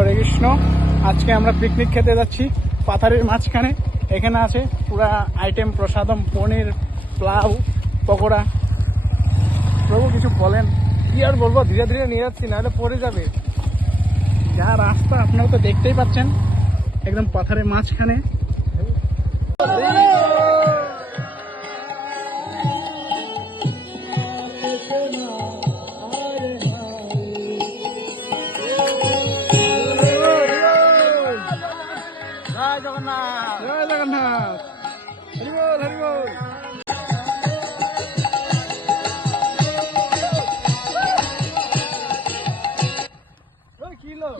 হরে কৃষ্ণ। আজকে আমরা পিকনিক খেতে যাচ্ছি পাথারের মাঝখানে। এখানে আছে পুরা আইটেম প্রসাদম, পনির, পোলাও, পকোড়া। প্রভু কিছু বলেন। কি আর বলবো, ধীরে ধীরে নিয়ে যাচ্ছি, নাহলে পড়ে যাবে। যা রাস্তা আপনারা তো দেখতেই পাচ্ছেন, একদম পাথারের মাঝখানে। জয় জগন্নাথ, জয় জগন্নাথ, হরি বল হরি বল। কি লোক